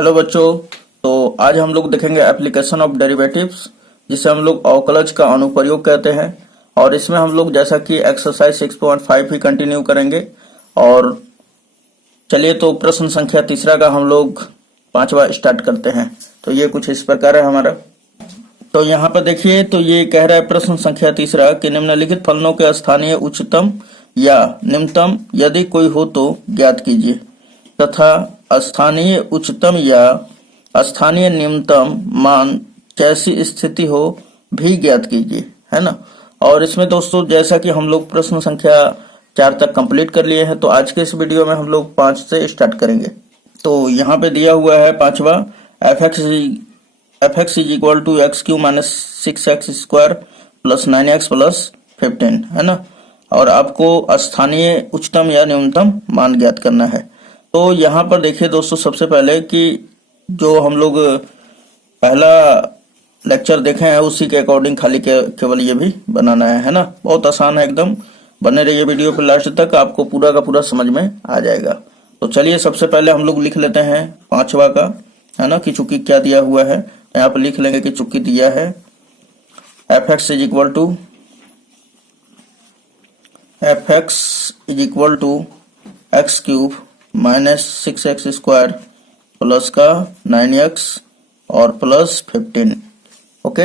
Hello बच्चों। तो आज हम लोग देखेंगे एप्लीकेशन ऑफ डेरिवेटिव्स, जिसे हम लोग अवकलज का अनुप्रयोग कहते हैं। और इसमें हम लोग जैसा कि एक्सरसाइज 6.5 ही कंटिन्यू करेंगे। और चलिए तो प्रश्न संख्या तीसरा का हम लोग पांचवा स्टार्ट करते हैं। तो ये कुछ इस प्रकार है हमारा। तो यहाँ पर देखिए, तो ये कह रहा है प्रश्न संख्या तीसरा कि निम्नलिखित फलनों के स्थानीय उच्चतम या निम्नतम यदि कोई हो तो ज्ञात कीजिए, तथा स्थानीय उच्चतम या स्थानीय निम्नतम मान कैसी स्थिति हो भी ज्ञात कीजिए, है ना। और इसमें दोस्तों जैसा कि हम लोग प्रश्न संख्या 4 तक कंप्लीट कर लिए हैं, तो आज के इस वीडियो में हम लोग 5 से स्टार्ट करेंगे। तो यहाँ पे दिया हुआ है पांचवा, F X is equal to X cube minus 6x square plus 9x plus 15, है ना। और आपको स्थानीय उच्चतम या न्यूनतम मान ज्ञात करना है। तो यहाँ पर देखिए दोस्तों, सबसे पहले कि जो हम लोग पहला लेक्चर देखे हैं उसी के अकॉर्डिंग खाली केवल ये भी बनाना है ना। बहुत आसान है एकदम। बने रहिए वीडियो पे लास्ट तक, आपको पूरा का पूरा समझ में आ जाएगा। तो चलिए सबसे पहले हम लोग लिख लेते हैं पांचवा का, है ना, कि चूंकि क्या दिया हुआ है। यहाँ पे लिख लेंगे कि चूंकि दिया है F X is equal to X cube minus 6x square plus का 9x और प्लस 15। ओके,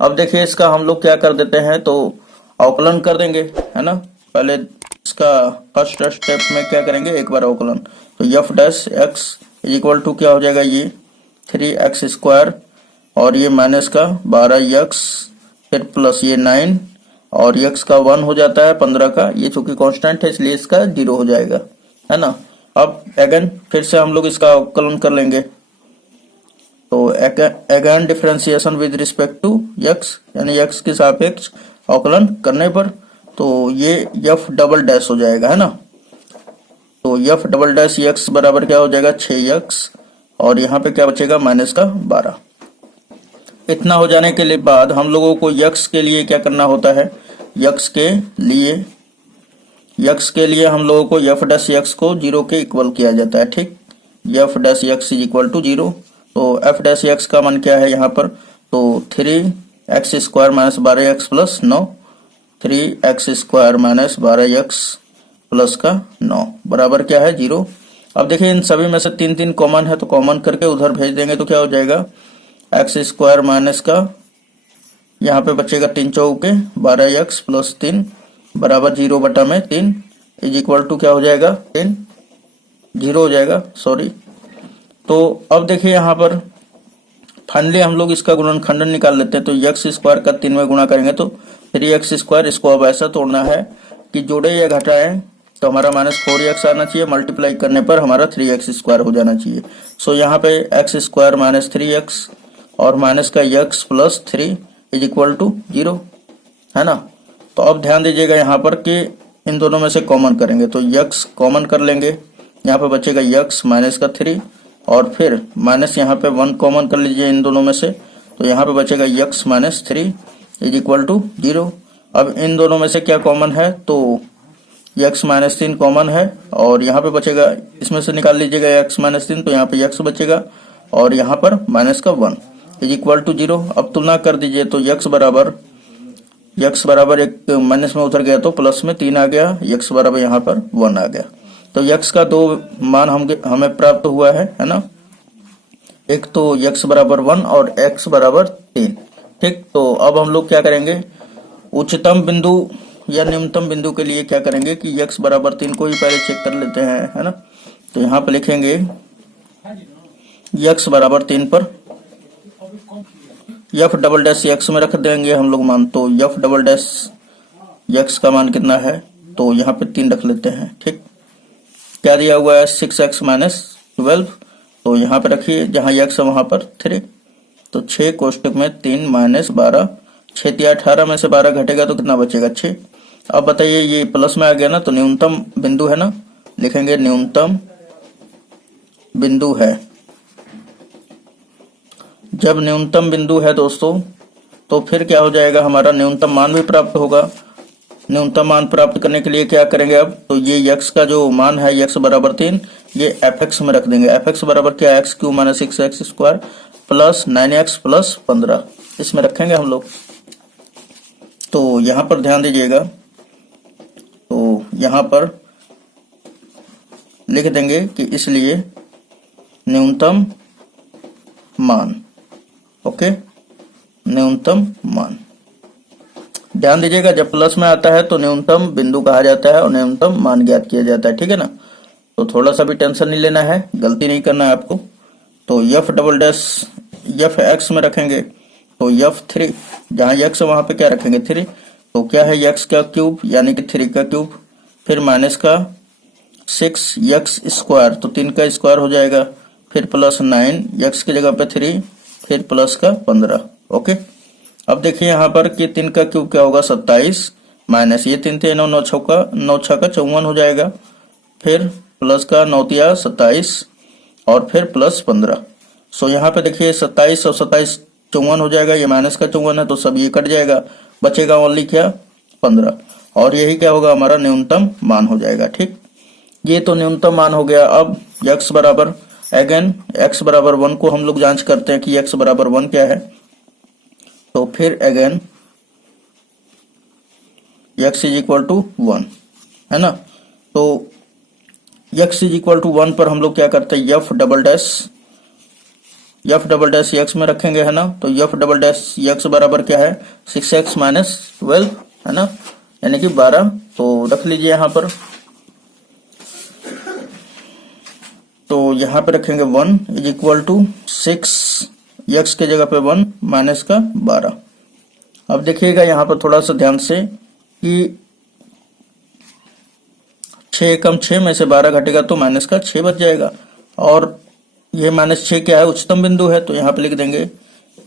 अब देखिए इसका हम लोग क्या कर देते हैं, तो अवकलन कर देंगे, है ना। पहले इसका फर्स्ट स्टेप में क्या करेंगे, एक बार अवकलन। तो F dash X is equal to क्या हो जाएगा, ये 3x स्क्वायर और ये माइनस का 12x फिर प्लस ये 9 और x का 1 हो जाता है 15 का। ये चूंकि कांस्टेंट है इसलिए इसका 0 हो जाएगा, है ना। अब अगेन फिर से हम लोग इसका अवकलन कर लेंगे। तो again differentiation with respect to x, यानी x के सापेक्ष अवकलन करने पर तो ये f डबल डैश हो जाएगा, है ना। तो f डबल डैश x बराबर क्या हो जाएगा 6x और यहाँ पे क्या बचेगा माइनस का 12। इतना हो जाने के लिए बाद हम लोगों को x के लिए क्या करना होता है, x के लिए हम लोगों को f डैश x को 0 के इक्वल किया जाता है, ठीक। f dash x is equal to 0। तो f डैश x का मान क्या है यहाँ पर, तो 3x square minus 12x plus 9, 3x square minus 12x plus का 9 बराबर क्या है 0। अब देखिए इन सभी में से 3 कॉमन है, तो कॉमन करके उधर भेज देंगे तो क्या हो जाएगा, x स्क्वायर माइनस का यहाँ पे बचेगा 3 चौके 12x प्लस 3 बराबर 0 बटा में 3 इज इक्वल टू क्या हो जाएगा 10, 0 हो जाएगा, सॉरी। तो अब देखिए यहाँ पर फाइनली हम लोग इसका गुणनखंडन निकाल लेते हैं। तो x स्क्वायर का 3 में गुणा करेंगे तो 3x स्क्वायर। इसको अब ऐसा तोड़ना है कि जोड़े या घटाएं, तो हमारा माइनस 4x आना चाहिए, मल्टीप्लाई करने पर हमारा 3x स्क्वायर हो जाना चाहिए। सो यहाँ पे x स्क्वायर माइनस 3x और माइनस का x plus 3 is equal to 0, है ना। तो अब ध्यान दीजिएगा यहाँ पर कि इन दोनों में से कॉमन करेंगे, तो x कॉमन कर लेंगे, यहाँ पे बचेगा x माइनस का 3 और फिर माइनस यहाँ पे 1 कॉमन कर लीजिए इन दोनों में से, तो यहाँ पे बचेगा x minus 3 is equal to 0। अब इन दोनों में से क्या कॉमन है, तो x माइनस 3 कॉमन है और यहाँ पे बचेगा, इसमें से निकाल लीजिएगा x माइनस 3, तो यहाँ पे x बचेगा और यहाँ पर माइनस का 1 इज इक्वल टू 0। अब तुलना कर दीजिए, तो x बराबर एक माइनस में उतर गया तो प्लस में 3 आ गया, x बराबर यहाँ पर 1 आ गया। तो x का 2 मान हमें प्राप्त हुआ है ना। एक तो x बराबर 1 और x बराबर 3, ठीक। तो अब हम लोग क्या करेंगे, उच्चतम बिंदु या न्यूनतम बिंदु के लिए क्या करेंगे कि x बराबर 3 को ही पहले चेक कर लेते हैं, है ना। तो यहाँ पे लिखेंगे x बराबर 3 पर f डबल डैश x में रख देंगे हम लोग मान। तो f डबल डैश x का मान कितना है, तो यहाँ पे 3 रख लेते हैं, ठीक। क्या दिया हुआ है 6x माइनस 12, तो यहाँ पे रखिए, जहाँ x है वहां पर 3। तो 6 कोष्टक में 3 माइनस 12, 6 या 18 में से 12 घटेगा तो कितना बचेगा 6। अब बताइए ये प्लस में आ गया ना, तो न्यूनतम बिंदु है ना, लिखेंगे न्यूनतम बिंदु है। जब न्यूनतम बिंदु है दोस्तों, तो फिर क्या हो जाएगा, हमारा न्यूनतम मान भी प्राप्त होगा। न्यूनतम मान प्राप्त करने के लिए क्या करेंगे अब, तो ये x का जो मान है x बराबर 3, ये एफ एक्स में रख देंगे। एफ एक्स बराबर क्या है, x cube minus 6x square plus 9x plus 15, इसमें रखेंगे हम लोग। तो यहाँ पर ध्यान दीजिएगा, तो यहाँ पर लिख देंगे कि इसलिए न्यूनतम मान, ओके, न्यूनतम मान। ध्यान दीजिएगा, जब प्लस में आता है तो न्यूनतम बिंदु कहा जाता है और न्यूनतम मान ज्ञात किया जाता है, ठीक है ना। तो थोड़ा सा भी टेंशन नहीं लेना है, गलती नहीं करना है आपको। तो F double dash F x में रखेंगे तो F3, जहां एक्स वहां पे क्या रखेंगे 3, तो क्या है एक्स का क्यूब यानी कि 3 का क्यूब, फिर माइनस का 6x स्क्वायर, तो 3 का स्क्वायर हो जाएगा, फिर प्लस 9 एक्स की जगह पे 3, फिर प्लस का 15, ओके। अब देखिए यहाँ पर कि 3 का क्यूब क्या होगा 27, माइनस ये 3 थे 9, 9 छक्का 9 छक्का 54 हो जाएगा, फिर प्लस का 9 तिया 27 और फिर प्लस 15। सो यहाँ पे देखिए 27 और 27 54 हो जाएगा, ये माइनस का 54 है तो सब ये कट जाएगा, बचेगा ओनली क्या 15, और यही क्या होगा हमारा न्यूनतम मान हो जाएगा, ठीक। ये तो न्यूनतम मान हो गया। अब x बराबर अगेन x बराबर 1 को हम लोग जांच करते हैं कि x बराबर 1 क्या है। तो फिर again x is equal to 1 है ना। तो x इज इक्वल टू 1 पर हम लोग क्या करते हैं, f डबल डैश x में रखेंगे है ना। तो f डबल डैश x बराबर क्या है 6x माइनस 12 है ना, यानी कि 12। तो रख लीजिए यहाँ पर, तो यहाँ पे रखेंगे 1 इज इक्वल टू 6 x के जगह पे 1 माइनस का 12। अब देखिएगा यहाँ पर थोड़ा सा ध्यान से कि 6 कम 6 में से 12 घटेगा तो माइनस का 6 बच जाएगा, और ये माइनस 6 क्या है उच्चतम बिंदु है, तो यहाँ पे लिख देंगे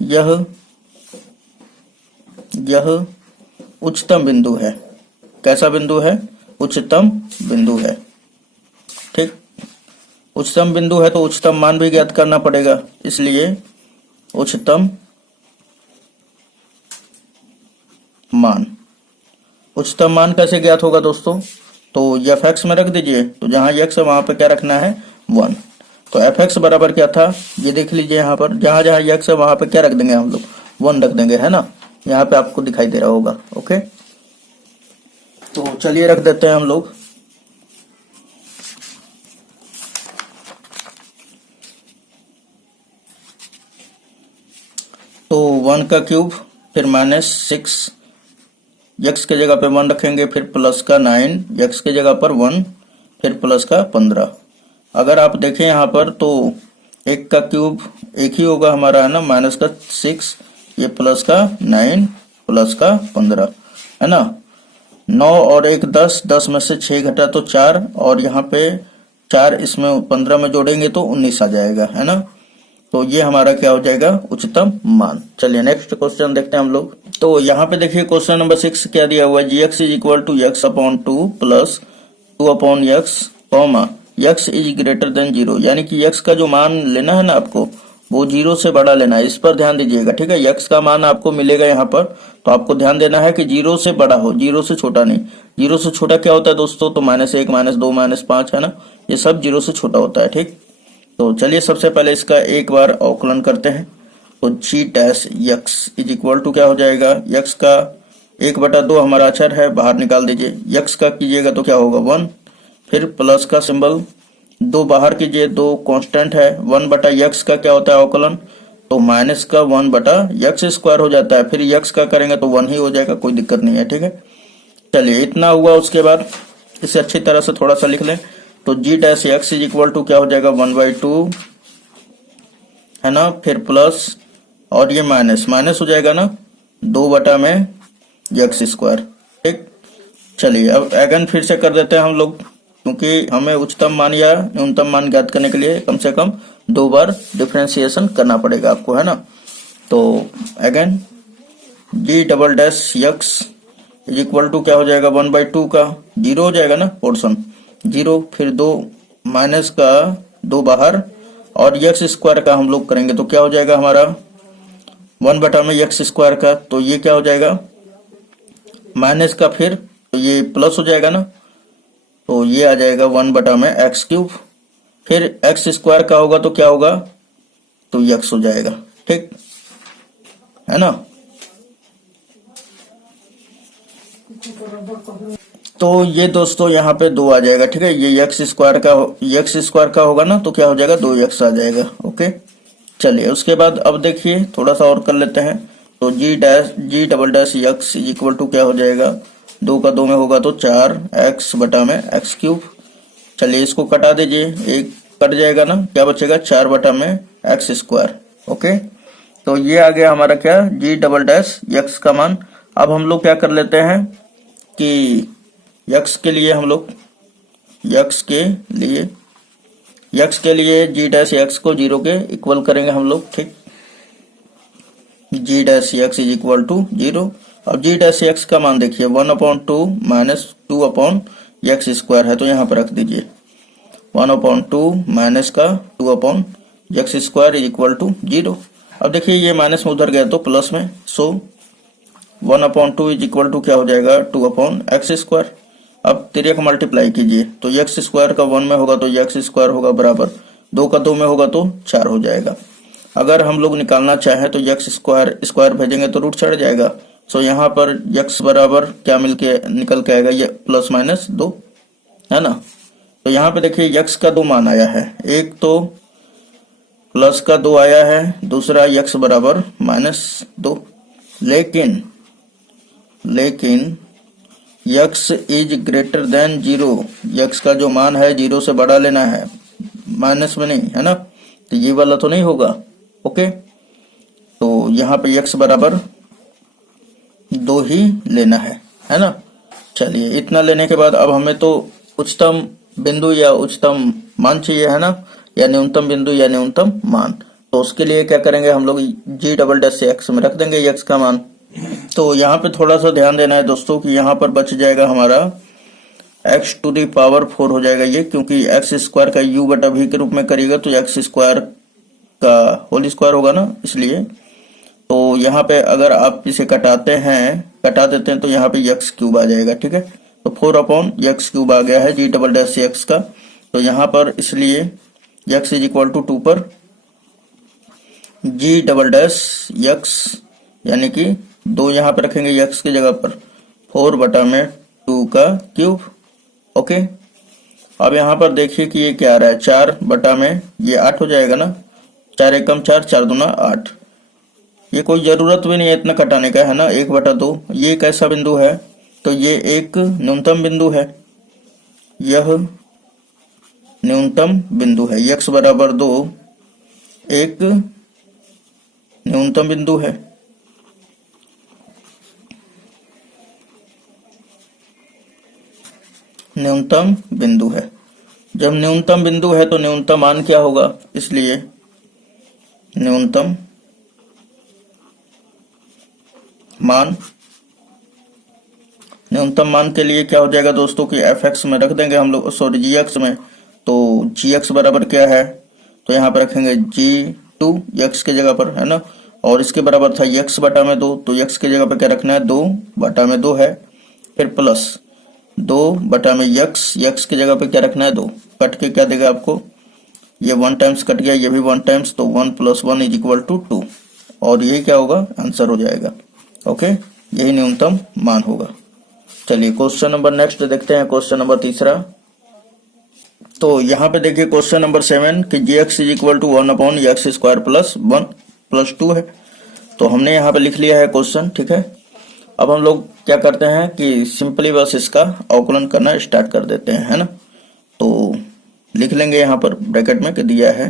यह उच्चतम बिंदु है। कैसा बिंदु है, उच्चतम बिंदु है, ठीक। उच्चतम बिंदु है तो उच्चतम मान भी ज्ञात करना पड़ेगा, इसलिए उच्चतम मान। उच्चतम मान कैसे ज्ञात होगा दोस्तों, तो एफ एक्स में रख दीजिए, तो जहां एक्स है वहां पे क्या रखना है 1। तो एफ एक्स बराबर क्या था, ये देख लीजिए यहाँ पर, जहां जहां एक्स है वहां पे क्या रख देंगे हम लोग 1 रख देंगे है ना। यहाँ पे आपको दिखाई दे रहा होगा, ओके। तो चलिए रख देते हैं हम लोग। तो 1 का क्यूब, फिर माइनस 6 x के जगह पे 1 रखेंगे, फिर प्लस का 9 x के जगह पर 1, फिर प्लस का 15। अगर आप देखें यहाँ पर तो 1 का क्यूब एक ही होगा हमारा है ना, माइनस का 6, ये प्लस का 9 प्लस का 15 है ना। 9 और 1 10, 10 में से 6 घटा तो 4, और यहाँ पे 4 इसमें 15 में जोड़ेंगे तो 19 आ जाएगा है ना। तो ये हमारा क्या हो जाएगा उच्चतम मान। चलिए नेक्स्ट क्वेश्चन देखते हैं हम लोग। तो यहाँ पे देखिए क्वेश्चन नंबर 6 क्या दिया हुआ है, gx is equal to x upon 2 plus 2 upon x comma x is greater than 0, यानी कि x का जो मान लेना है ना आपको वो 0 से बड़ा लेना है। इस पर ध्यान दीजिएगा, ठीक है। x का मान आपको मिलेगा यहाँ पर, तो आपको ध्यान देना है कि 0 से बड़ा हो, 0 से छोटा नहीं। 0 से छोटा क्या होता है दोस्तों, तो -1 -2 -5 है ना, ये सब 0 से छोटा होता है, ठीक। तो चलिए सबसे पहले इसका एक बार अवकलन करते हैं। तो g dash x is equal to क्या हो जाएगा, x का 1/2 हमारा अचर है, बाहर निकाल दीजिए। x का कीजिएगा तो क्या होगा 1, फिर प्लस का सिंबल, 2 बाहर कीजिए, 2 कांस्टेंट है। 1/x का क्या होता है अवकलन, तो माइनस का 1/x स्क्वायर हो जाता है, फिर x का करेंगे तो 1 ही हो जाएगा, कोई दिक्कत नहीं है, ठीक है। चलिए इतना हुआ, उसके बाद इसे अच्छी तरह से थोड़ा सा लिख लें। तो g dash x is equal to क्या हो जाएगा 1/2 है ना, फिर प्लस और ये माइनस हो जाएगा ना 2/x स्क्वायर, ठीक। चलिए अब अगेन फिर से कर देते हैं हम लोग, क्योंकि हमें उच्चतम मान या न्यूनतम मान ज्ञात करने के लिए कम से कम 2 बार डिफरेंशिएशन करना पड़ेगा आपको है ना। तो again g double dash x is equal to क्या हो जाएगा 1/2 का 0 हो जाएगा ना, पोर्शन 0, फिर 2 माइनस का 2 बाहर, और x स्क्वायर का हम लोग करेंगे तो क्या हो जाएगा हमारा 1/x स्क्वायर का, तो ये क्या हो जाएगा माइनस का, फिर तो ये प्लस हो जाएगा ना, तो ये आ जाएगा 1/x क्यूब, फिर एक्स स्क्वायर का होगा तो क्या होगा, तो यक्स हो जाएगा, ठीक है ना। तो ये दोस्तों यहाँ पे 2 आ जाएगा, ठीक है। ये एक्स स्क्वायर का होगा ना, तो क्या हो जाएगा, 2x आ जाएगा। ओके, चलिए उसके बाद अब देखिए थोड़ा सा और कर लेते हैं। तो G double dash x equal to क्या हो जाएगा, 2 का 2 में होगा तो 4x बटा में एक्स क्यूब। चलिए इसको कटा दीजिए, एक कट जाएगा ना, क्या बचेगा, 4 बटा में एक्स स्क्वायर। ओके, तो ये आ गया हमारा क्या, जी डबल डैश यक्स का मान। अब हम लोग क्या कर लेते हैं कि यक्स के लिए हम लोग यक्स के लिए जी डैश यक्स को 0 के इक्वल करेंगे हम लोग, ठीक। G dash x is equal to 0। अब जी डैश यक्स का मान देखिए 1/2 माइनस 2 यक्स स्क्वायर है, तो यहाँ पर रख दीजिए 1/2 माइनस का 2 X square is equal to 0। अब देखिए ये माइनस में उधर गया तो प्लस में, सो 1/2 इज इक्वल टू क्या हो जाएगा, 2 एक्स स्क्वायर। अब तिर्यक मल्टीप्लाई कीजिए, तो एक्स स्क्वायर का 1 में होगा तो एक्स स्क्वायर होगा बराबर 2 का 2 में होगा तो 4 हो जाएगा। अगर हम लोग निकालना चाहें तो एक्स स्क्वायर भेजेंगे तो रूट चढ़ जाएगा। सो यहाँ पर एक्स बराबर क्या निकल के आएगा, ये प्लस माइनस 2, है ना। तो यहाँ पे देखिए एक्स का 2 मान आया है, एक तो प्लस का 2 आया है, दूसरा एक्स बराबर -2। लेकिन x is greater than 0, x का जो मान है 0 से बड़ा लेना है, माइनस में नहीं, है ना। तो ये वाला तो नहीं होगा। ओके, तो यहाँ पे यक्स बराबर 2 ही लेना है ना। चलिए इतना लेने के बाद अब हमें तो उच्चतम बिंदु या उच्चतम मान चाहिए, है ना, या न्यूनतम बिंदु या न्यूनतम मान। तो उसके लिए क्या करेंगे हम लोग, जी डबल डैश से एक्स में रख देंगे यक्स का मान। तो यहाँ पे थोड़ा सा ध्यान देना है दोस्तों कि यहाँ पर बच जाएगा हमारा x टू दी पावर 4 हो जाएगा ये, क्योंकि एक्स स्क्वायर का u बटा v के रूप में करिएगा तो एक्स स्क्वायर का होल स्क्वायर होगा ना, इसलिए। तो यहाँ पे अगर आप इसे कटा देते हैं तो यहाँ पे x क्यूब आ जाएगा, ठीक है। तो 4/x क्यूब आ गया है जी डबल डैश एक्स का। तो यहाँ पर इसलिए x इज इक्वल टू 2 पर जी डबल डैश एक्स यानी कि 2 यहाँ पे रखेंगे x की जगह पर, 4/2 का क्यूब। ओके, अब यहाँ पर देखिए कि ये क्या आ रहा है, 4 में ये 8 हो जाएगा ना, 4 एकम 4, 4 दूना 8। ये कोई जरूरत भी नहीं है इतना कटाने का, है ना। 1/2 ये कैसा बिंदु है, तो ये एक न्यूनतम बिंदु है, यह न्यूनतम बिंदु है, x बराबर 2 एक न्यूनतम बिंदु है। न्यूनतम बिंदु है, जब न्यूनतम बिंदु है तो न्यूनतम मान क्या होगा, इसलिए न्यूनतम मान के लिए क्या हो जाएगा दोस्तों कि fx में रख देंगे हम लोग, सॉरी gx में। तो gx बराबर क्या है, तो यहाँ पर रखेंगे g2 x के जगह पर, है ना। और इसके बराबर था x बटा में 2, तो x की जगह पर क्या रखना है, 2 बटा में 2 है, फिर प्लस 2 बटा में x की जगह पे क्या रखना है, 2। कट के क्या देगा आपको, ये 1 टाइम्स कट गया, ये भी 1 टाइम्स, तो 1 + 1 इज इक्वल टू 2। और ये क्या होगा, आंसर हो जाएगा। ओके, यही न्यूनतम मान होगा। चलिए क्वेश्चन नंबर नेक्स्ट देखते हैं, क्वेश्चन नंबर 3। तो यहाँ पे देखिए क्वेश्चन नंबर 7 कि gx is equal to 1/x square plus 1 plus 2 है। तो हमने यहाँ पे लिख लिया है क्वेश्चन, ठीक है। अब हम लोग क्या करते हैं कि सिंपली बस इसका अवकलन करना स्टार्ट कर देते हैं, है ना। तो लिख लेंगे यहाँ पर ब्रैकेट में कि दिया है,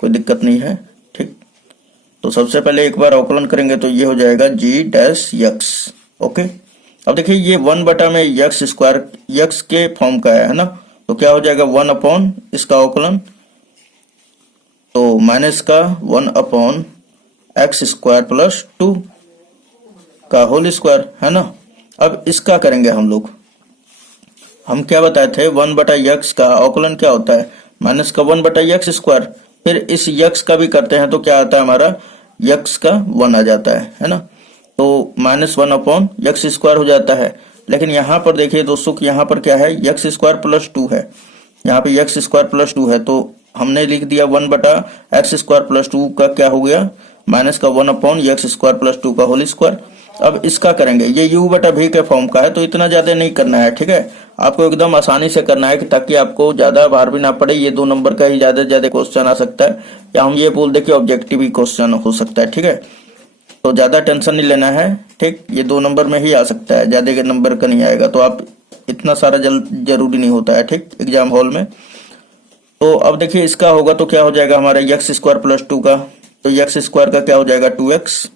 कोई दिक्कत नहीं है, ठीक। तो सबसे पहले एक बार अवकलन करेंगे तो ये हो जाएगा जी डैश यक्स। ओके, अब देखिए ये 1 बटा में यक्स स्क्वायर यक्स के फॉर्म का है ना, तो क्या हो जाएगा 1 इसका अवकलन, तो माइनस का 1/x स्क्वायर प्लस 2 का होल स्क्वायर, है ना। अब इसका करेंगे हम क्या बताए थे, 1/x का अवकलन क्या होता है, माइनस का 1/x स्क्वायर। फिर इस यक्स का भी करते हैं तो क्या आता है हमारा, यक्स का 1 आ जाता है ना। तो -1/x स्क्वायर हो जाता है। लेकिन यहाँ पर देखिए दोस्तों कि यहाँ पर क्या है, यक्स स्क्वायर प्लस 2 है, यहाँ पे एक्स स्क्वायर प्लस 2 है, तो हमने लिख दिया 1/x² + 2 का क्या हो गया, माइनस का 1/x² + 2 का होल स्क्वायर। अब इसका करेंगे, ये u/v के फॉर्म का है, तो इतना ज्यादा नहीं करना है, ठीक है। आपको एकदम आसानी से करना है कि ताकि आपको ज्यादा भार भी ना पड़े। ये 2 नंबर का ही ज्यादा से ज्यादा क्वेश्चन आ सकता है, या हम ये बोल दे कि ऑब्जेक्टिव ही क्वेश्चन हो सकता है, ठीक है। तो ज्यादा टेंशन नहीं लेना है, ठीक। ये 2 नंबर में ही आ सकता है, ज्यादा के नंबर का नहीं आएगा। तो आप इतना सारा जरूरी नहीं होता है, ठीक, एग्जाम हॉल में। तो अब देखिए इसका होगा तो क्या हो जाएगा हमारा x² + 2 का, तो x² का क्या हो जाएगा 2x,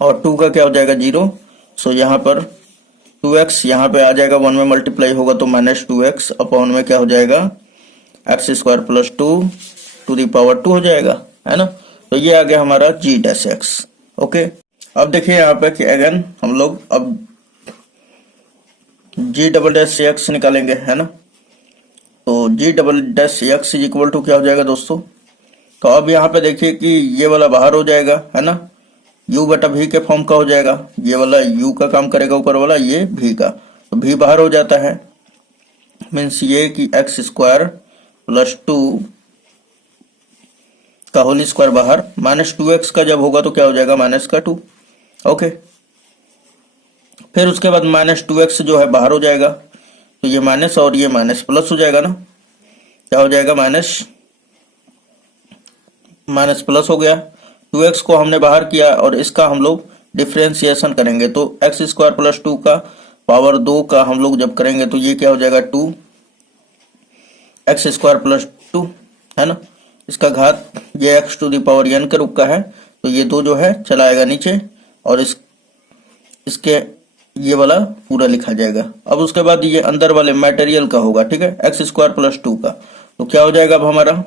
और 2 का क्या हो जाएगा 0। सो यहाँ पर 2x यहाँ पे आ जाएगा, 1 में मल्टीप्लाई होगा तो -2x अपॉन में क्या हो जाएगा x² + 2 हो जाएगा, है ना। तो ये आ गया हमारा g'(x). ओके, अब देखिए यहाँ पे कि अगेन हम लोग अब g'(x) निकालेंगे, है ना। तो g'(x) इक्वल टू क्या हो जाएगा दोस्तों। तो अब यहाँ पे देखिए कि ये वाला बाहर हो जाएगा, है ना, u/v के फॉर्म का हो जाएगा। ये वाला u का काम करेगा, ऊपर वाला ये v का, तो v बाहर हो जाता है, मीन्स ये कि x² + 2 का होल स्क्वायर बाहर, -2x का जब होगा तो क्या हो जाएगा -2। ओके, फिर उसके बाद -2x जो है बाहर हो जाएगा, तो ये माइनस और ये माइनस प्लस हो जाएगा ना, क्या हो जाएगा माइनस प्लस हो गया। 2x को हमने बाहर किया और इसका हम लोग डिफ्रेंसिएशन करेंगे, तो x² + 2 का पावर 2 का हम लोग जब करेंगे तो ये क्या हो जाएगा 2x² + 2, है ना। इसका घात ये x⁴n के रूप का है, तो ये 2 जो है चला आएगा नीचे, और इसके ये वाला पूरा लिखा जाएगा। अब उसके बाद ये अंदर वाले मटेरियल का होगा, ठीक है, x² + 2 का, तो क्या हो जाएगा अब हमारा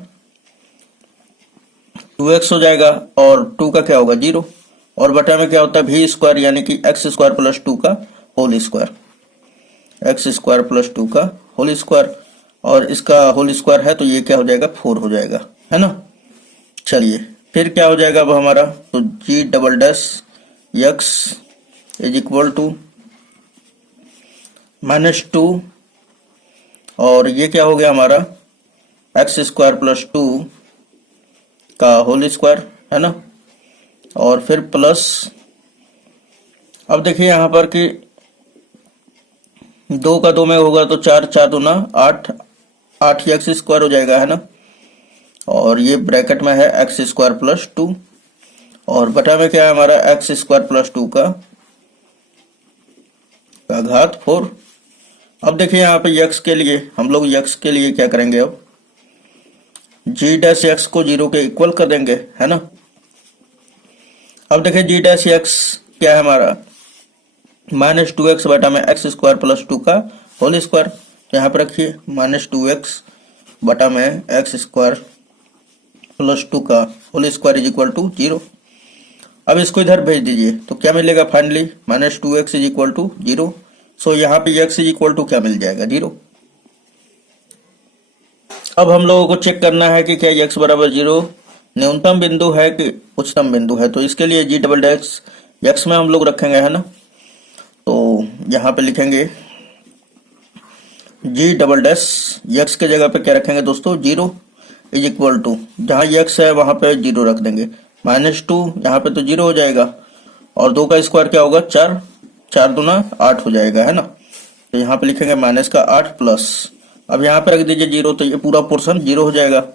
2x हो जाएगा, और 2 का क्या होगा 0, और बटा में क्या होता है v² यानी कि x² + 2 का होल स्क्वायर, x² + 2 का होल स्क्वायर, और इसका होल स्क्वायर है तो ये क्या हो जाएगा 4 हो जाएगा, है ना। चलिए फिर क्या हो जाएगा अब हमारा, तो g'(x) इक्वल टू -2, और ये क्या हो गया हमारा x² + 2 का होल स्क्वायर, है ना, और फिर प्लस। अब देखिए यहाँ पर कि 2 का 2 में होगा तो 4, 4 दूना 8 ही x² हो जाएगा, है ना, और ये ब्रैकेट में है x² + 2, और बटा में क्या है हमारा x² + 2 का घात 4। अब देखिए यहाँ पे x के लिए हम लोग x के लिए क्या करेंगे, अब g'(x) को 0 के इक्वल कर देंगे, है ना। अब देखिए g'(x) क्या है हमारा -2x बटा में x² + 2 का होल स्क्वायर, तो यहाँ पे रखिए -2x बटा में x² + 2 का होल स्क्वायर इक्वल टू 0। अब इसको इधर भेज दीजिए तो क्या मिलेगा फाइनली -2x इक्वल टू 0। सो यहाँ पे x इक्वल टू क्या मिल जाएगा 0। अब हम लोगों को चेक करना है कि क्या x बराबर 0 न्यूनतम बिंदु है कि उच्चतम बिंदु है, तो इसके लिए g'(x) में हम लोग रखेंगे, है ना। तो यहाँ पे लिखेंगे g'(x) के जगह पे क्या रखेंगे दोस्तों 0 इक्वल टू, जहाँ x है वहां पे 0 रख देंगे, -2 यहाँ पे तो 0 हो जाएगा, और 2 का स्क्वायर क्या होगा 4, 4 दूना 8 हो जाएगा, है ना। तो यहाँ पे लिखेंगे -8 प्लस, अब यहाँ पे रख दीजिए 0, तो ये पूरा पोर्शन 0 हो जाएगा।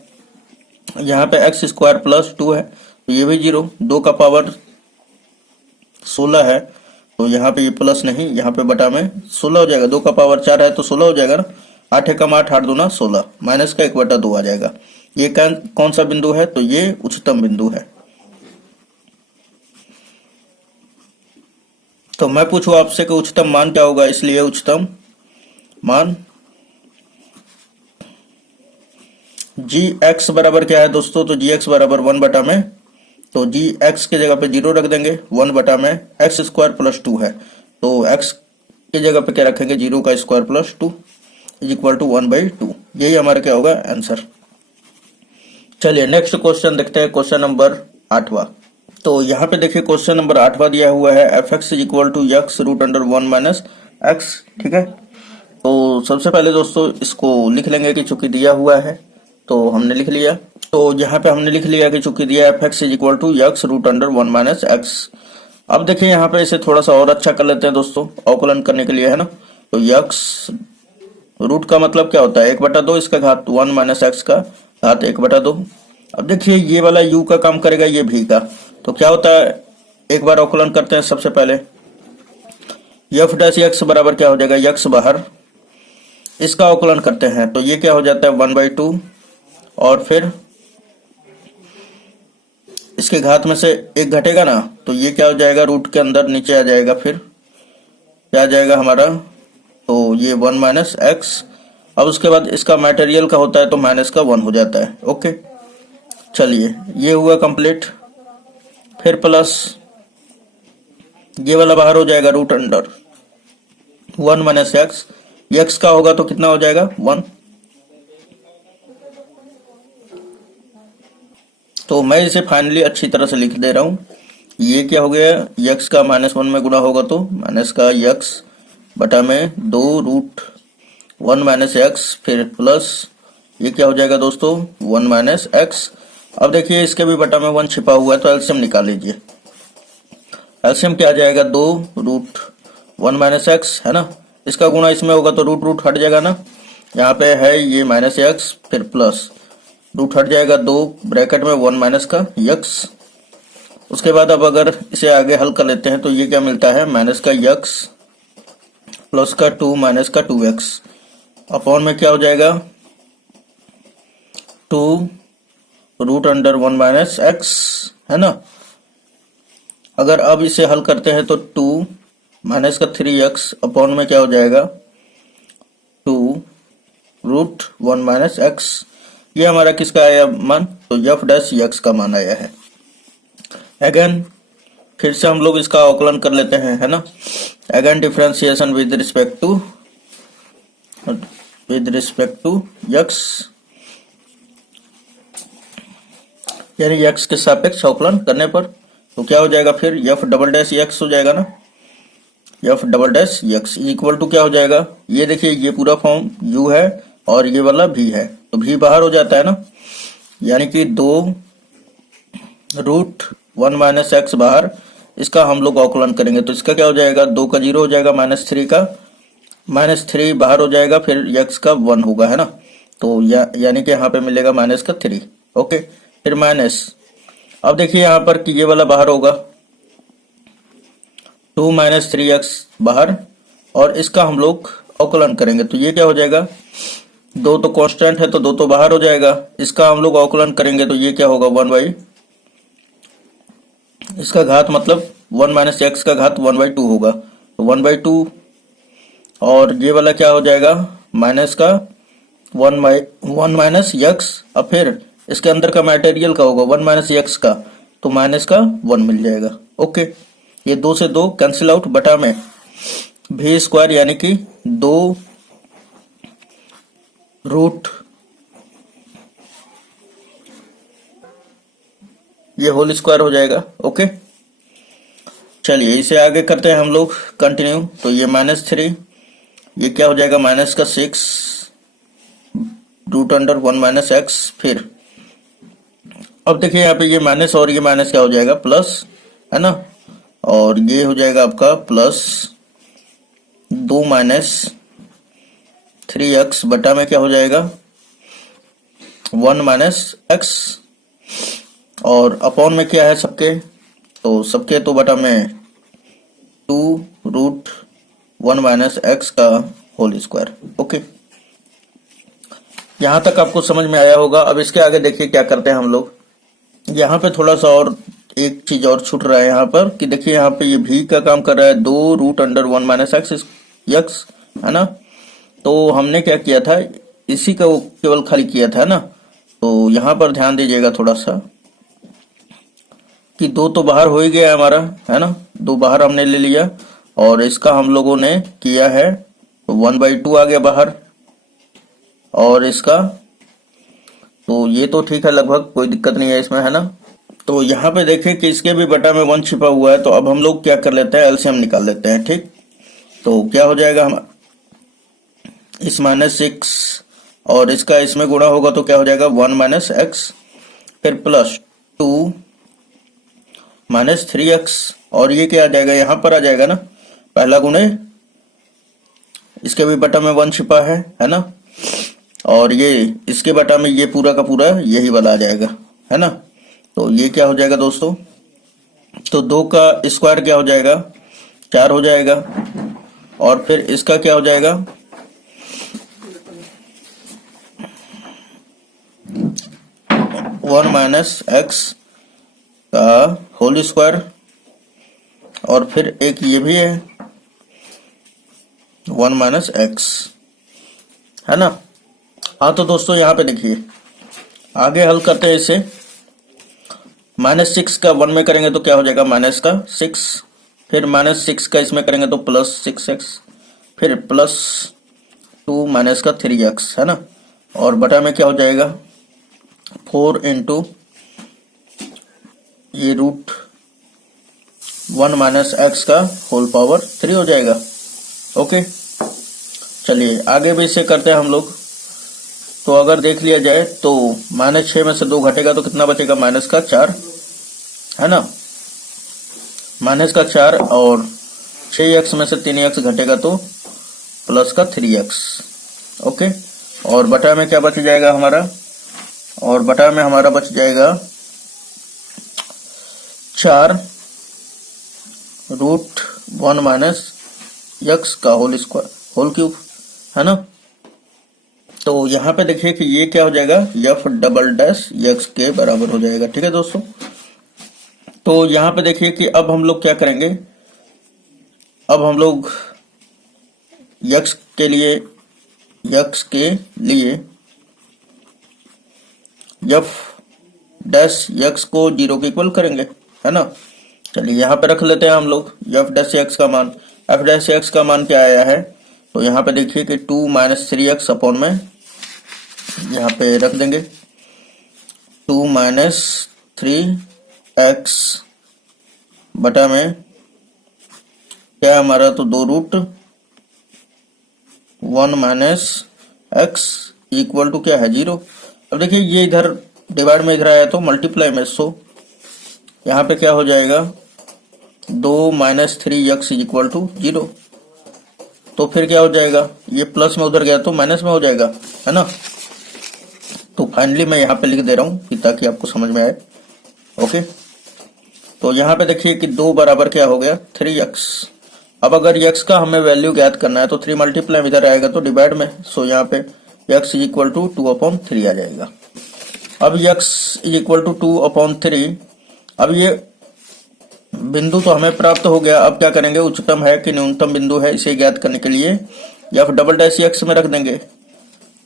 यहाँ पे x² + 2 है तो ये भी 0, 2 का पावर 16 है, तो यहाँ पे ये प्लस नहीं, यहाँ पे बटा में 16 हो जाएगा, 2 का पावर 4 है तो 16 हो जाएगा ना, 8 एकम 8, 8 दूना 16, माइनस का 1/2 आ जाएगा। ये कौन सा बिंदु है, तो ये उच्चतम बिंदु है। तो मैं पूछूं आपसे कि उच्चतम मान क्या होगा, इसलिए उच्चतम मान gx बराबर क्या है दोस्तों, तो gx बराबर 1 बटा में, तो gx के जगह पे 0 रख देंगे, 1 बटा में x² + 2 है, तो x के जगह पे क्या रखेंगे 0 का स्क्वायर + 2 इक्वल टू 1/2। यही हमारा क्या होगा आंसर। चलिए नेक्स्ट क्वेश्चन देखते हैं, क्वेश्चन नंबर 8वां। तो यहाँ पे देखिए क्वेश्चन नंबर 8वां दिया हुआ है fx = x√(1 - x), ठीक है। तो सबसे पहले दोस्तों इसको लिख लेंगे कि चूंकि दिया हुआ है तो हमने लिख लिया। तो यहाँ पे हमने लिख लिया कि चूंकि दिया F X is equal to X root under 1 minus X. अब देखिए यहाँ पे इसे थोड़ा सा और अच्छा कर लेते हैं दोस्तों, अवकलन करने के लिए, है ना। तो यक्स रूट का मतलब क्या होता है 1/2, इसका घात 1 माइनस एक्स का घात 1/2। अब देखिए ये वाला u का काम करेगा ये v का, तो क्या होता है एक बार अवकलन करते हैं। सबसे पहले एफ डैश एक्स बराबर क्या हो जाएगा, यक्स बाहर, इसका अवकलन करते हैं तो ये क्या हो जाता है 1/2, और फिर इसके घात में से एक घटेगा ना, तो ये क्या हो जाएगा रूट के अंदर नीचे आ जाएगा, फिर क्या आ जाएगा हमारा, तो ये 1 माइनस एक्स। अब उसके बाद इसका मटेरियल का होता है तो माइनस का 1 हो जाता है। ओके, चलिए ये हुआ कंप्लीट। फिर प्लस ये वाला बाहर हो जाएगा root under 1 minus x, x का होगा तो कितना हो जाएगा 1। तो मैं इसे फाइनली अच्छी तरह से लिख दे रहा हूं। ये क्या हो गया, यक्स का -1 में गुणा होगा तो माइनस का यक्स बटा में 2 रूट 1 माइनस एक्स, फिर प्लस ये क्या हो जाएगा दोस्तों 1 माइनस एक्स। अब देखिए इसके भी बटा में 1 छिपा हुआ है तो एलसीएम निकाल लीजिए। एलसीएम क्या आ जाएगा 2 रूट 1 माइनस एक्स, है ना। इसका गुणा इसमें होगा तो रूट रूट हट जाएगा ना, यहाँ पे है ये माइनस एक्स, फिर प्लस रूट हट जाएगा 2 ब्रैकेट में 1 माइनस का यक्स। उसके बाद अब अगर इसे आगे हल कर लेते हैं तो ये क्या मिलता है माइनस का यक्स प्लस का 2 माइनस का 2x अपॉन में क्या हो जाएगा 2 रूट अंडर 1 माइनस एक्स, है ना। अगर अब इसे हल करते हैं तो 2 माइनस का 3x अपॉन में क्या हो जाएगा 2 रूट 1 माइनस एक्स। ये हमारा किसका आया मान, तो एफ डैश एक्स का मान आया है। अगेन फिर से हम लोग इसका अवकलन कर लेते हैं, है ना। Again differentiation with respect to x, यानी एक्स के सापेक्ष अवकलन करने पर तो क्या हो जाएगा फिर एफ डबल डैश एक्स हो जाएगा ना, f double dash x equal to क्या हो जाएगा, ये देखिए ये पूरा फॉर्म u है और ये वाला v है, तो v बाहर हो जाता है ना, यानी कि 2 रूट 1 माइनस एक्स बाहर, इसका हम लोग अवकलन करेंगे तो इसका क्या हो जाएगा 2 का 0 हो जाएगा, -3 का -3 बाहर हो जाएगा, फिर x का 1 होगा, है ना। तो यानी कि यहाँ पे मिलेगा माइनस का 3। ओके, फिर माइनस, अब देखिए यहाँ पर कि ये वाला बाहर होगा 2 माइनस 3x बाहर, और इसका हम लोग अवकलन करेंगे तो ये क्या हो जाएगा 2 तो कांस्टेंट है तो 2 तो बाहर हो जाएगा, इसका हम लोग अवकलन करेंगे तो ये क्या होगा 1/, इसका घात मतलब 1 माइनस एक्स का घात 1/2 होगा, तो 1/2, और ये वाला क्या हो जाएगा माइनस का 1 माइनस एक्स। अब फिर इसके अंदर का मटेरियल का होगा 1 माइनस एक्स का, तो माइनस का 1 मिल जाएगा। ओके, ये 2 से 2 कैंसिल आउट, बटा में v स्क्वायर यानी कि 2 रूट ये होल स्क्वायर हो जाएगा। ओके, चलिए इसे आगे करते हैं हम लोग कंटिन्यू, तो ये -3, ये क्या हो जाएगा माइनस का 6 रूट अंडर 1 माइनस एक्स। फिर अब देखिए यहाँ पे ये माइनस और ये माइनस क्या हो जाएगा प्लस, है ना, और ये हो जाएगा आपका प्लस 2 माइनस 3x बटा में क्या हो जाएगा 1 माइनस एक्स, और अपॉन में क्या है सबके, तो सबके तो बटा में 2 रूट 1 माइनस एक्स का होल स्क्वायर। ओके, यहां तक आपको समझ में आया होगा। अब इसके आगे देखिए क्या करते हैं हम लोग, यहाँ पे थोड़ा सा और एक चीज और छूट रहा है यहाँ पर कि देखिए यहाँ पे ये भी का काम कर रहा है 2 रूट अंडर 1 माइनस एक्स, है ना। तो हमने क्या किया था, इसी का वो केवल खाली किया था ना, तो यहाँ पर ध्यान दीजिएगा थोड़ा सा कि 2 तो बाहर हो ही गया हमारा, है ना, 2 बाहर हमने ले लिया, और इसका हम लोगों ने किया है 1/2 आ गया बाहर, और इसका तो ये तो ठीक है लगभग, कोई दिक्कत नहीं है इसमें, है ना। तो यहाँ पे देखिए कि इसके भी बटा में 1 छिपा हुआ है, तो अब हम लोग क्या कर लेते हैं एलसीएम निकाल लेते हैं। ठीक, तो क्या हो जाएगा हमारा इस -6 और इसका इसमें गुणा होगा तो क्या हो जाएगा 1 - x, फिर प्लस 2 - 3x, और ये क्या आ जाएगा यहाँ पर आ जाएगा ना, पहला गुणे इसके भी बटा में 1 छिपा है ना, और ये इसके बटा में ये पूरा का पूरा यही वाला आ जाएगा, है ना। तो ये क्या हो जाएगा दोस्तों, तो 2 का स्क्वायर क्या हो जाएगा 4 हो जाएगा, और फिर इसका क्या हो जाएगा 1 - x का होल स्क्वायर, और फिर एक ये भी है 1 - x, है ना। हाँ तो दोस्तों यहाँ पे देखिए आगे हल करते हैं इसे। -6 का 1 में करेंगे तो क्या हो जाएगा -6, फिर -6 का इसमें करेंगे तो +6x, फिर +2 का 3x, है ना, और बटा में क्या हो जाएगा 4 इंटू ये √1 - x का होल पावर 3 हो जाएगा। ओके, चलिए आगे भी इसे करते हैं हम लोग। तो अगर देख लिया जाए तो -6 में से 2 घटेगा तो कितना बचेगा -4, है ना, -4, और 6x में से 3x घटेगा तो +3x। ओके, और बटा में क्या बच जाएगा हमारा, और बटा में हमारा बच जाएगा 4 √1 - x का होल स्क्वायर होल क्यूब, है ना। तो यहाँ पे देखिए कि ये क्या हो जाएगा f"x के बराबर हो जाएगा। ठीक है दोस्तों, तो यहाँ पे देखिए कि अब हम लोग क्या करेंगे, अब हम लोग x के लिए f'(x) को 0 के इक्वल करेंगे, है ना। चलिए यहाँ पे रख लेते हैं हम लोग f'(x) का मान। f'(x) का मान क्या आया है, तो यहाँ पे देखिए कि 2 - 3x अपॉन में यहाँ पे रख देंगे 2 - 3x बटा में क्या है हमारा, तो 2√1 - x इक्वल टू क्या है 0। अब देखिए ये इधर डिवाइड में इधर आया तो मल्टीप्लाई में, सो यहाँ पे क्या हो जाएगा 2 - 3x इक्वल टू 0। तो फिर क्या हो जाएगा, ये प्लस में उधर गया तो माइनस में हो जाएगा, है ना। तो फाइनली मैं यहाँ पे लिख दे रहा हूँ ताकि आपको समझ में आए। ओके, तो यहाँ पे देखिए कि 2 बराबर क्या हो गया 3x। अब अगर x का हमें वैल्यू ज्ञात करना है तो 3 मल्टीप्लाई इधर आएगा तो डिवाइड में, सो यहाँ पे x इक्वल टू 2/3 आ जाएगा। अब x इक्वल टू 2/3, अब ये बिंदु तो हमें प्राप्त हो गया। अब क्या करेंगे, उच्चतम है कि न्यूनतम बिंदु है, इसे ज्ञात करने के लिए f"x में रख देंगे।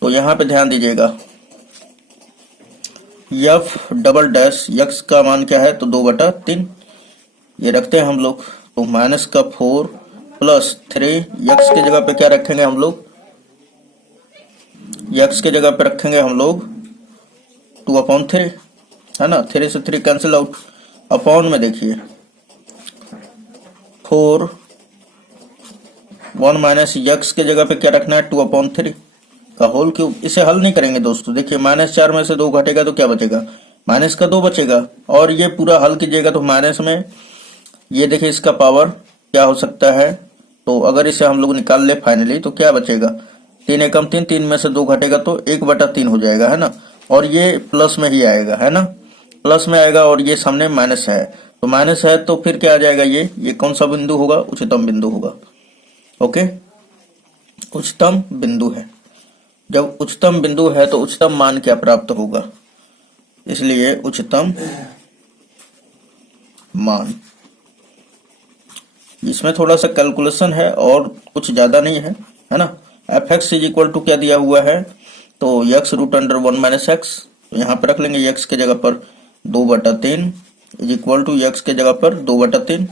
तो यहाँ पे ध्यान दीजिएगा f"x का मान क्या है, तो 2/3 ये रखते हैं हम लोग। तो -4 + 3 x के जगह पे क्या रखेंगे हम लोग, x के जगह पे रखेंगे हम लोग 2/3, है ना। 3 से 3 कैंसिल आउट, अपॉन में देखिए 4 1 - x के जगह पे क्या रखना है 2/3 का होल क्यूब। इसे हल नहीं करेंगे दोस्तों, देखिए -4 में से 2 घटेगा तो क्या बचेगा -2 बचेगा, और ये पूरा हल कीजिएगा तो माइनस में ये देखिए इसका पावर क्या हो सकता है। तो अगर इसे हम लोग निकाल ले फाइनली तो क्या बचेगा 3 एकम 3, 3 में से 2 घटेगा तो 1/3 हो जाएगा, है ना। और ये प्लस में ही आएगा, है ना, प्लस में आएगा, और ये सामने माइनस है, तो माइनस है तो फिर क्या आ जाएगा, ये कौन सा बिंदु होगा, उच्चतम बिंदु होगा। ओके, उच्चतम बिंदु है। जब उच्चतम बिंदु है तो उच्चतम मान क्या प्राप्त होगा, इसलिए उच्चतम मान। इसमें थोड़ा सा कैलकुलेशन है और कुछ ज्यादा नहीं है ना। f(x) इक्वल टू क्या दिया हुआ है, तो x √1 - x, तो यहाँ पर रख लेंगे x के जगह पर 2/3 इक्वल टू x के जगह पर 2/3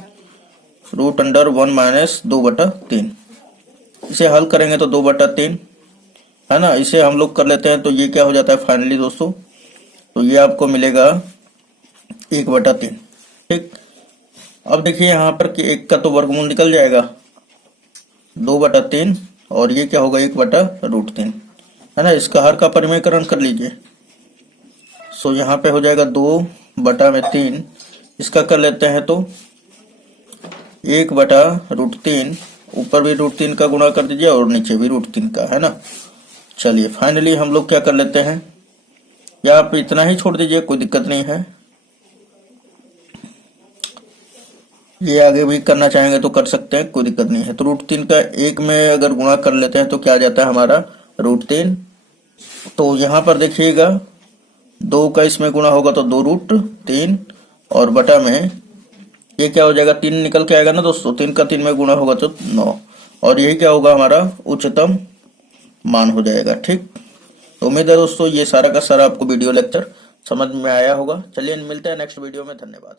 √1 - 2/3। इसे हल करेंगे तो 2/3, है ना। इसे हम लोग कर लेते हैं तो ये क्या हो जाता है फाइनली दोस्तों, तो ये आपको मिलेगा 1/3। ठीक, अब देखिए यहाँ पर कि 1 का तो वर्गमूल निकल जाएगा, 2/3 और ये क्या होगा 1/√3, है ना। इसका हर का परिमेयकरण कर लीजिए। सो यहाँ पे हो जाएगा 2/3, इसका कर लेते हैं तो 1/√3, ऊपर भी √3 का गुणा कर दीजिए और नीचे भी √3 का, है ना। चलिए फाइनली हम लोग क्या कर लेते हैं, या आप इतना ही छोड़ दीजिए, कोई दिक्कत नहीं है। ये आगे भी करना चाहेंगे तो कर सकते हैं, कोई दिक्कत नहीं है। तो √3 का 1 में अगर गुणा कर लेते हैं तो क्या आ जाता है हमारा √3। तो यहाँ पर देखिएगा 2 का इसमें गुणा होगा तो 2√3 और बटा में ये क्या हो जाएगा 3 निकल के आएगा ना दोस्तों, 3 का 3 में गुणा होगा तो 9, और यही क्या होगा हमारा उच्चतम मान हो जाएगा। ठीक, तो उम्मीद है दोस्तों ये सारा का सारा आपको वीडियो लेक्चर समझ में आया होगा। चलिए मिलते हैं नेक्स्ट वीडियो में, धन्यवाद।